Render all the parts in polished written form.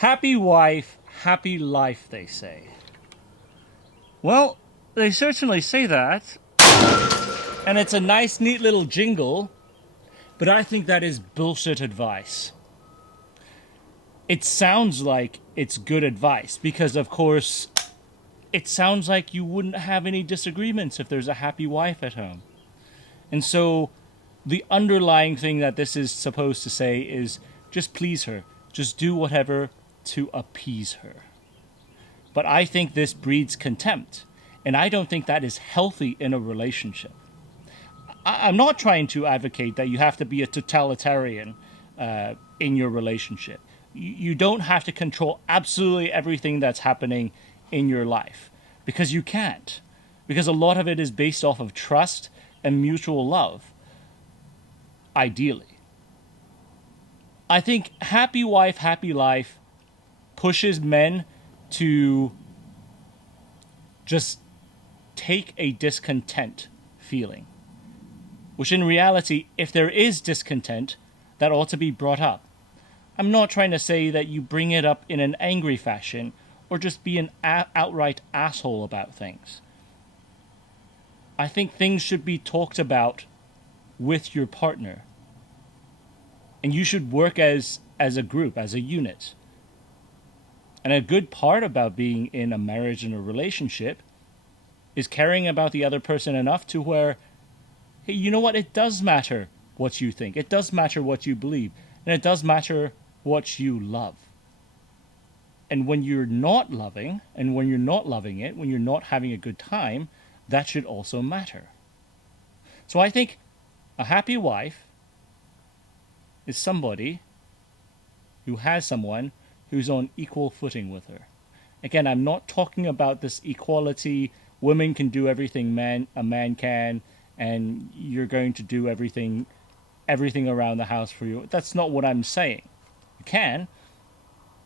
Happy wife, happy life, they say. Well, they certainly say that. And it's a nice, neat little jingle. But I think that is bullshit advice. It sounds like it's good advice because, of course, it sounds like you wouldn't have any disagreements if there's a happy wife at home. And so the underlying thing that this is supposed to say is just please her. Just do whatever to appease her. But I think this breeds contempt. And I don't think that is healthy in a relationship. I'm not trying to advocate that you have to be a totalitarian in your relationship. You don't have to control absolutely everything that's happening in your life. Because you can't. Because a lot of it is based off of trust and mutual love. Ideally. I think happy wife, happy life pushes men to just take a discontent feeling. Which in reality, if there is discontent, that ought to be brought up. I'm not trying to say that you bring it up in an angry fashion or just be an outright asshole about things. I think things should be talked about with your partner. And you should work as a group, as a unit. And a good part about being in a marriage and a relationship is caring about the other person enough to where, hey, you know what? It does matter what you think. It does matter what you believe. And it does matter what you love. And when you're not loving, and when you're not loving it, when you're not having a good time, that should also matter. So I think a happy wife is somebody who has someone who's on equal footing with her. Again, I'm not talking about this equality, women can do everything a man can, and you're going to do everything around the house for you. That's not what I'm saying. You can.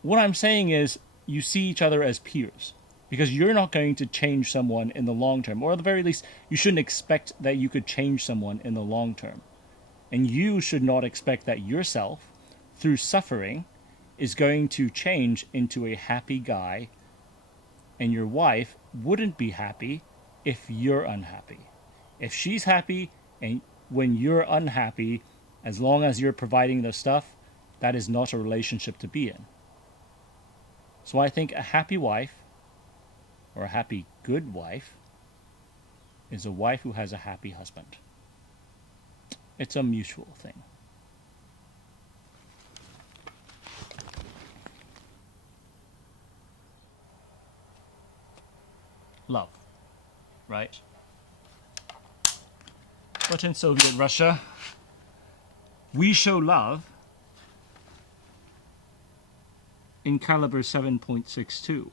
What I'm saying is you see each other as peers. Because you're not going to change someone in the long term. Or at the very least, you shouldn't expect that you could change someone in the long term. And you should not expect that yourself, through suffering, is going to change into a happy guy. And your wife wouldn't be happy if you're unhappy. If she's happy and when you're unhappy, as long as you're providing the stuff, that is not a relationship to be in. So I think a happy wife, or a happy good wife, is a wife who has a happy husband. It's a mutual thing. Love, right? But in Soviet Russia, we show love in caliber 7.62.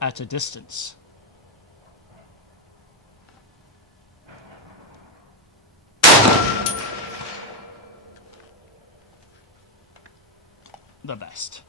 At a distance. The best.